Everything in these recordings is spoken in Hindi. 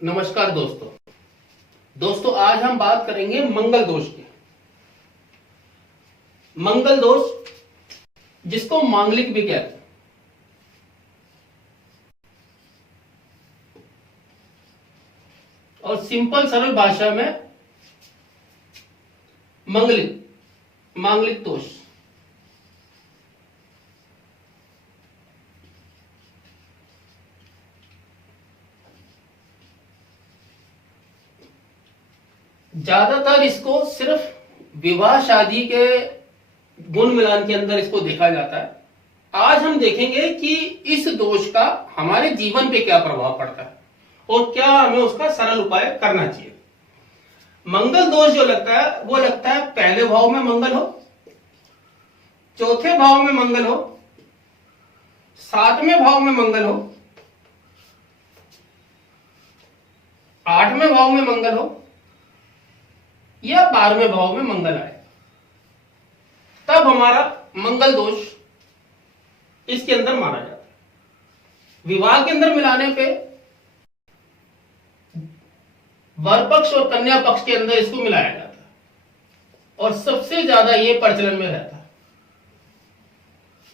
नमस्कार दोस्तों, आज हम बात करेंगे मंगल दोष की। मंगल दोष जिसको मांगलिक भी कहते हैं। और सिंपल सरल भाषा में मांगलिक दोष। ज्यादातर इसको सिर्फ विवाह शादी के गुण मिलान के अंदर इसको देखा जाता है। आज हम देखेंगे कि इस दोष का हमारे जीवन पे क्या प्रभाव पड़ता है और क्या हमें उसका सरल उपाय करना चाहिए। मंगल दोष जो लगता है वो लगता है पहले भाव में मंगल हो, चौथे भाव में मंगल हो, सातवें भाव में मंगल हो, आठवें भाव में मंगल हो या 12वें भाव में मंगल आए, तब हमारा मंगल दोष इसके अंदर माना जाता है। विवाह के अंदर मिलाने पे वर पक्ष और कन्या पक्ष के अंदर इसको मिलाया जाता है और सबसे ज्यादा ये प्रचलन में रहता है।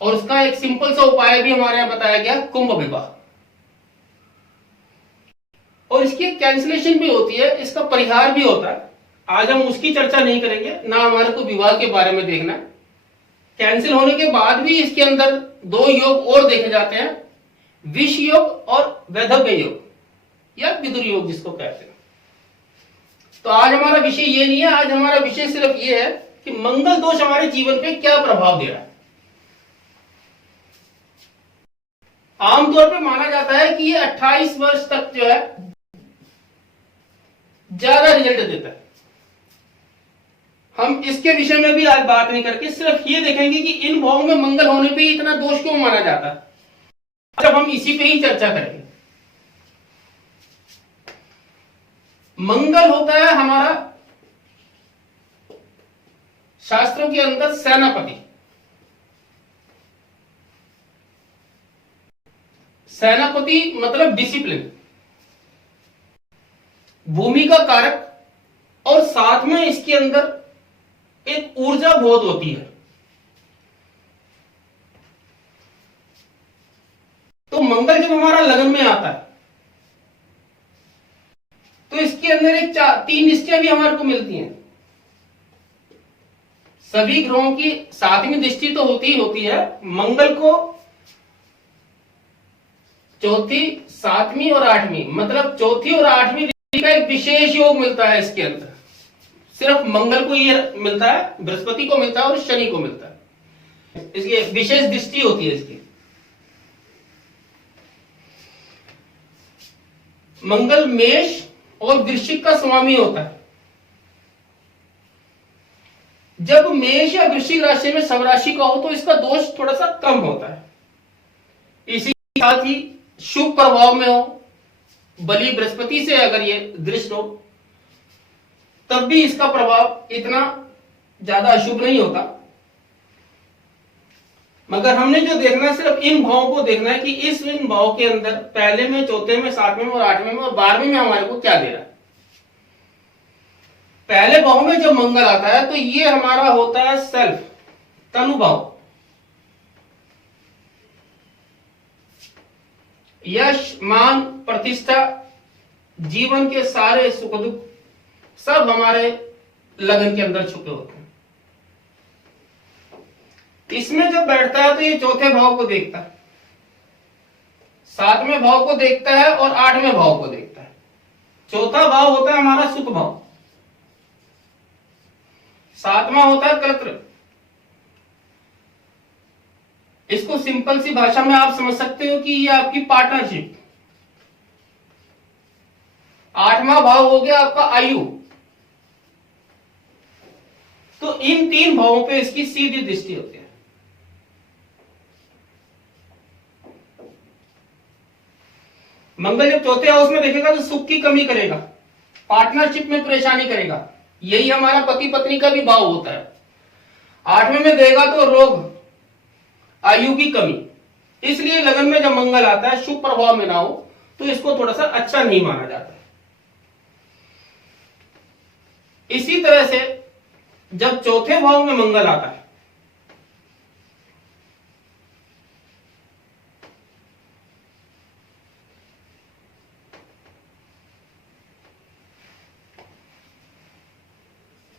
और उसका एक सिंपल सा उपाय भी हमारे यहां बताया गया, कुंभ विवाह। और इसकी कैंसिलेशन भी होती है, इसका परिहार भी होता है। आज हम उसकी चर्चा नहीं करेंगे, ना हमारे को विवाह के बारे में देखना। कैंसिल होने के बाद भी इसके अंदर दो योग और देखे जाते हैं, विष योग और वैधव्य योग या विदुर योग जिसको कहते हैं। तो आज हमारा विषय ये नहीं है, आज हमारा विषय सिर्फ ये है कि मंगल दोष हमारे जीवन पे क्या प्रभाव दे रहा है। आमतौर पे माना जाता है कि ये 28 वर्ष तक जो है ज्यादा रिजल्ट देता है। हम इसके विषय में भी आज बात नहीं करके सिर्फ ये देखेंगे कि इन भावों में मंगल होने पे इतना दोष क्यों माना जाता है। जब हम इसी पे ही चर्चा करेंगे। मंगल होता है हमारा शास्त्रों के अंदर सेनापति। सेनापति मतलब डिसिप्लिन, भूमि का कारक, और साथ में इसके अंदर एक ऊर्जा बहुत होती है। तो मंगल जब हमारा लगन में आता है तो इसके अंदर एक तीन दृष्टियां भी हमारे को मिलती हैं। सभी ग्रहों की सातवीं दृष्टि तो होती ही होती है। मंगल को चौथी, सातवीं और आठवीं, मतलब चौथी और आठवीं दृष्टि का एक विशेष योग मिलता है। इसके अंदर सिर्फ मंगल को ये मिलता है, बृहस्पति को मिलता है और शनि को मिलता है। इसकी विशेष दृष्टि होती है इसकी। मंगल मेष और वृश्चिक का स्वामी होता है। जब मेष या वृश्चिक राशि में स्वराशि का हो तो इसका दोष थोड़ा सा कम होता है। इसी के साथ ही शुभ प्रभाव में हो, बलि बृहस्पति से अगर ये दृष्ट हो तब भी इसका प्रभाव इतना ज्यादा अशुभ नहीं होता। मगर हमने जो देखना है सिर्फ इन भावों को देखना है कि इन भाव के अंदर पहले में, चौथे में, सातवें में और आठवें में और 12वें में हमारे को क्या दे रहा है। पहले भाव में जब मंगल आता है तो ये हमारा होता है सेल्फ, तनुभाव, यश, मान, प्रतिष्ठा, जीवन के सारे सुख दुख सब हमारे लगन के अंदर छुपे होते हैं। इसमें जब बैठता है तो ये चौथे भाव को देखता है, सातवें भाव को देखता है और आठवें भाव को देखता है। चौथा भाव होता है हमारा सुख भाव, सातवां होता है कर्क। इसको सिंपल सी भाषा में आप समझ सकते हो कि ये आपकी पार्टनरशिप। आठवां भाव हो गया आपका आयु। तो इन तीन भावों पे इसकी सीधी दृष्टि होती है। मंगल जब चौथे हाउस में देखेगा तो सुख की कमी करेगा, पार्टनरशिप में परेशानी करेगा। यही हमारा पति पत्नी का भी भाव होता है। 8वें में देगा तो रोग, आयु की कमी। इसलिए लगन में जब मंगल आता है शुभ प्रभाव में ना हो तो इसको थोड़ा सा अच्छा नहीं माना जाता। इसी तरह से जब चौथे भाव में मंगल आता है,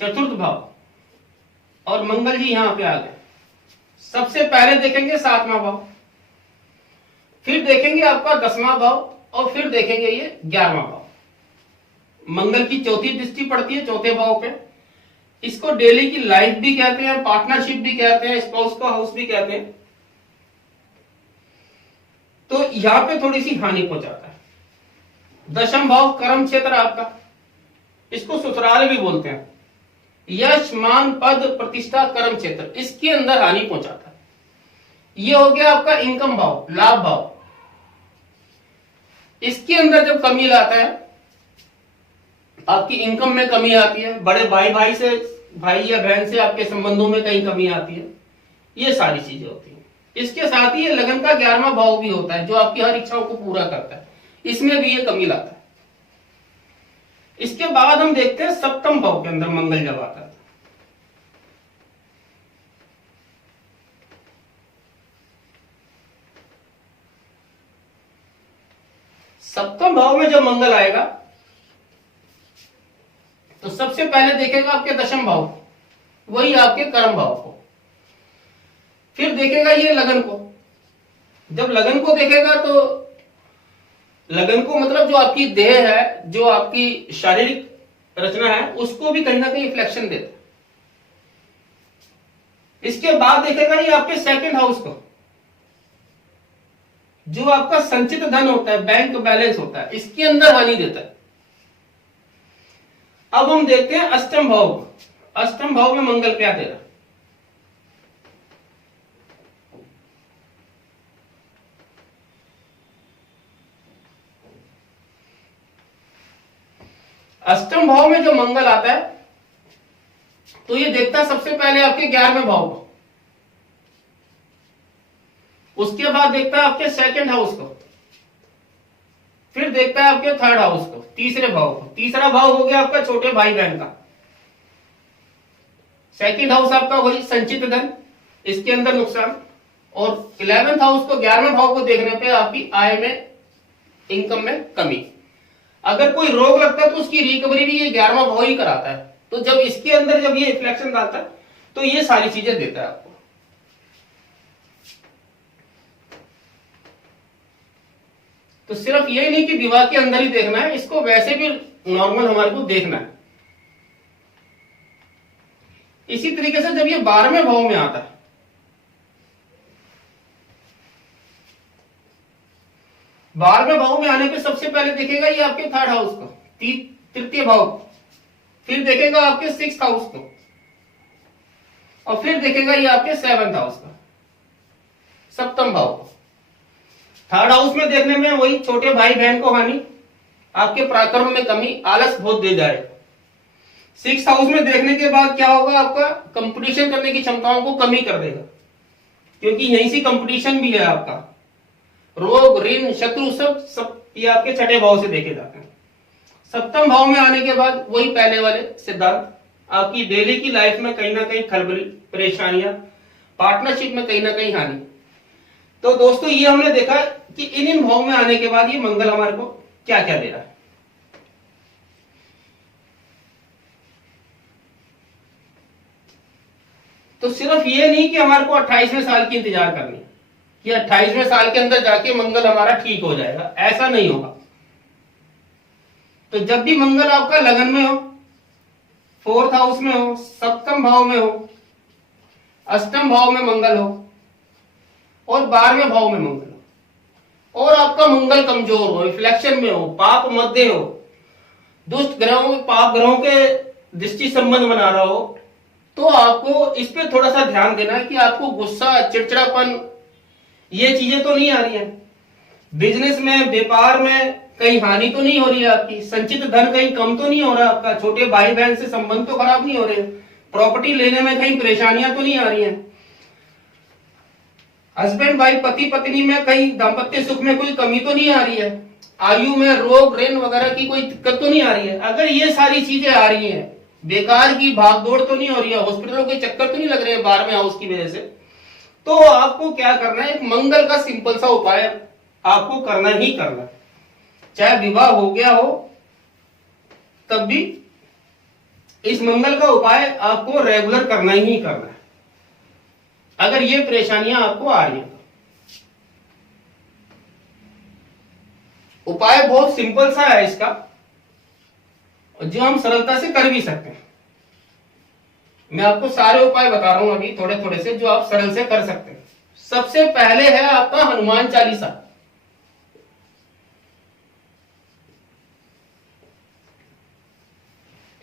चतुर्थ भाव, और मंगल जी यहां पे आ गए, सबसे पहले देखेंगे 7वां भाव, फिर देखेंगे आपका 10वां भाव, और फिर देखेंगे ये 11वां भाव। मंगल की चौथी दृष्टि पड़ती है चौथे भाव पे। इसको डेली की लाइफ भी कहते हैं, पार्टनरशिप भी कहते हैं, स्पाउस का हाउस भी कहते हैं। तो यहां पे थोड़ी सी हानि पहुंचाता है। 10वां भाव कर्म क्षेत्र आपका, इसको ससुराल भी बोलते हैं। यश मान पद प्रतिष्ठा कर्म क्षेत्र, इसके अंदर हानि पहुंचाता है। ये हो गया आपका इनकम भाव, लाभ भाव। इसके अंदर जब कमी लाता है, आपकी इनकम में कमी आती है, बड़े भाई से, भाई या बहन से आपके संबंधों में कहीं कमी आती है, ये सारी चीजें होती हैं। इसके साथ ही ये लगन का 11वां भाव भी होता है जो आपकी हर इच्छाओं को पूरा करता है, इसमें भी ये कमी लाता है। इसके बाद हम देखते हैं 7वें भाव के अंदर मंगल जब आता है। 7वें भाव में जब मंगल आएगा तो सबसे पहले देखेगा आपके 10वें भाव, वही आपके कर्म भाव को। फिर देखेगा ये लगन को। जब लगन को देखेगा तो लगन को मतलब जो आपकी देह है, जो आपकी शारीरिक रचना है, उसको भी कहीं ना कहीं फ्लेक्शन देता है। इसके बाद देखेगा ये आपके 2nd हाउस को, जो आपका संचित धन होता है, बैंक बैलेंस होता है, इसके अंदर हानि देता है। अब हम देखते हैं 8वें भाव। 8वें भाव में मंगल क्या दे रहा है। अष्टम भाव में जो मंगल आता है तो ये देखता है सबसे पहले आपके 11वें भाव को, उसके बाद देखता है आपके 2nd हाउस को, फिर देखता है आपके 3rd हाउस को, 3रे भाव को। 3रा भाव हो गया आपका छोटे भाई बहन का। 2nd हाउस आपका वही संचित धन, इसके अंदर नुकसान। और 11th हाउस को, 11वें भाव को देखने पे आपकी आय में, इनकम में कमी। अगर कोई रोग लगता है तो उसकी रिकवरी भी ये 11वां भाव ही कराता है। तो जब इसके अंदर जब ये रिफ्लेक्शन डालता है तो ये सारी चीजें देता है आपको। तो सिर्फ ये नहीं कि विवाह के अंदर ही देखना है, इसको वैसे भी नॉर्मल हमारे को देखना है। इसी तरीके से जब ये 12वें भाव में आता है, बारहवें भाव में आने पे सबसे पहले देखेगा ये आपके 3rd हाउस को, 3य भाव को, फिर देखेगा आपके 6th हाउस को, और फिर देखेगा ये आपके 7th हाउस का, 7वें भाव को। 3rd हाउस में देखने में वही छोटे भाई बहन को हानि, आपके पराक्रम में कमी, आलस बहुत दे जाए। 6th हाउस में देखने के बाद क्या होगा, आपका कंपटीशन करने की क्षमताओं को कमी कर देगा, क्योंकि यहीं से कंपटीशन भी है आपका। रोग, ऋण, शत्रु सब ये आपके 6ठे भाव से देखे जाते हैं। 7वें भाव में आने के बाद वही पहले वाले सिद्धांत, आपकी डेली की लाइफ में कहीं ना कहीं खलबली, परेशानियां, पार्टनरशिप में कहीं ना कहीं हानि। तो दोस्तों ये हमने देखा कि इन भाव में आने के बाद ये मंगल हमारे को क्या क्या दे रहा है। तो सिर्फ ये नहीं कि हमारे को 28वें साल की इंतजार करनी है कि 28वें साल के अंदर जाके मंगल हमारा ठीक हो जाएगा, ऐसा नहीं होगा। तो जब भी मंगल आपका लगन में हो, 4th हाउस में हो, 7वें भाव में हो, 8वें भाव में मंगल हो और 12वें भाव में मंगल हो, और आपका मंगल कमजोर हो, रिफ्लेक्शन में हो, पाप मध्य हो, दुष्ट ग्रहों, पाप ग्रहों के दृष्टि संबंध बना रहा हो, तो आपको इस पे थोड़ा सा ध्यान देना है कि आपको गुस्सा, चिड़चिड़ापन, ये चीजें तो नहीं आ रही है। बिजनेस में, व्यापार में कहीं हानि तो नहीं हो रही है आपकी, संचित धन कहीं कम तो नहीं हो रहा आपका, छोटे भाई बहन से संबंध तो खराब नहीं हो रहे, प्रॉपर्टी लेने में कहीं परेशानियां तो नहीं आ रही हैं, हस्बैंड वाइफ पति पत्नी में कहीं दाम्पत्य सुख में कोई कमी तो नहीं आ रही है, आयु में रोग ऋण वगैरह की कोई दिक्कत तो नहीं आ रही है। अगर ये सारी चीजें आ रही हैं, बेकार की भागदौड़ तो नहीं हो रही है, हॉस्पिटलों के चक्कर तो नहीं लग रहे हैं बाहर में हाउस की वजह से, तो आपको क्या करना है, एक मंगल का सिंपल सा उपाय आपको करना ही करना है। चाहे विवाह हो गया हो तब भी इस मंगल का उपाय आपको रेगुलर करना ही करना है, अगर ये परेशानियां आपको आ रही हैं। उपाय बहुत सिंपल सा है इसका, जो हम सरलता से कर भी सकते हैं। मैं आपको सारे उपाय बता रहा हूं अभी थोड़े थोड़े से, जो आप सरल से कर सकते हैं। सबसे पहले है आपका हनुमान चालीसा।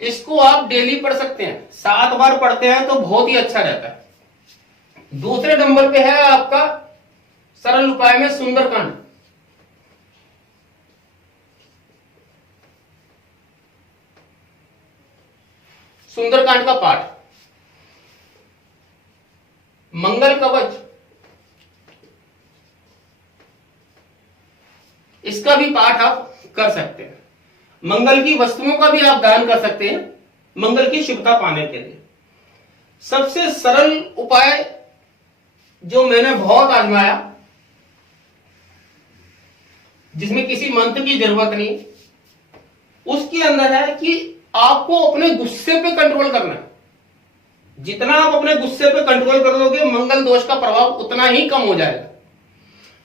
इसको आप डेली पढ़ सकते हैं, 7 बार पढ़ते हैं तो बहुत ही अच्छा रहता है। दूसरे नंबर पे है आपका सरल उपाय में सुंदरकांड। सुंदरकांड का पाठ, मंगल कवच, इसका भी पाठ आप कर सकते हैं। मंगल की वस्तुओं का भी आप दान कर सकते हैं मंगल की शुभता पाने के लिए। सबसे सरल उपाय जो मैंने बहुत आजमाया, जिसमें किसी मंत्र की जरूरत नहीं, उसके अंदर है कि आपको अपने गुस्से पे कंट्रोल करना है। जितना आप अपने गुस्से पे कंट्रोल कर लोगे, मंगल दोष का प्रभाव उतना ही कम हो जाएगा।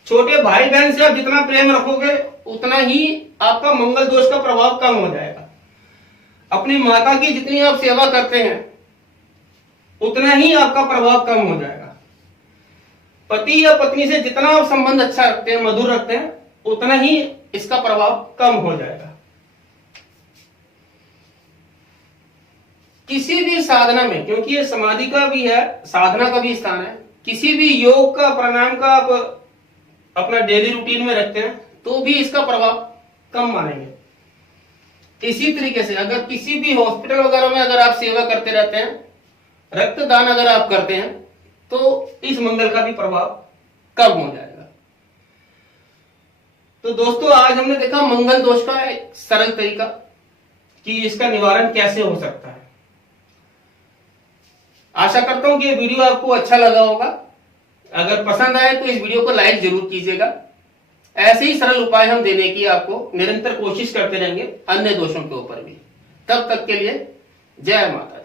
छोटे भाई बहन से आप जितना प्रेम रखोगे उतना ही आपका मंगल दोष का प्रभाव कम हो जाएगा। अपनी माता की जितनी आप सेवा करते हैं उतना ही आपका प्रभाव कम हो जाएगा। पति या पत्नी से जितना आप संबंध अच्छा रखते हैं, मधुर रखते हैं, उतना ही इसका प्रभाव कम हो जाएगा। किसी भी साधना में, क्योंकि ये समाधि का भी है, साधना का भी स्थान है, किसी भी योग का प्राणायाम का आप अपना डेली रूटीन में रखते हैं तो भी इसका प्रभाव कम मानेंगे। इसी तरीके से अगर किसी भी हॉस्पिटल वगैरह में अगर आप सेवा करते रहते हैं, रक्तदान अगर आप करते हैं, तो इस मंगल का भी प्रभाव कम हो जाएगा। तो दोस्तों, आज हमने देखा मंगल दोष का एक सरल तरीका कि इसका निवारण कैसे हो सकता है। आशा करता हूं कि ये वीडियो आपको अच्छा लगा होगा। अगर पसंद आए तो इस वीडियो को लाइक जरूर कीजिएगा। ऐसे ही सरल उपाय हम देने की आपको निरंतर कोशिश करते रहेंगे अन्य दोषों के ऊपर भी। तब तक के लिए जय माता।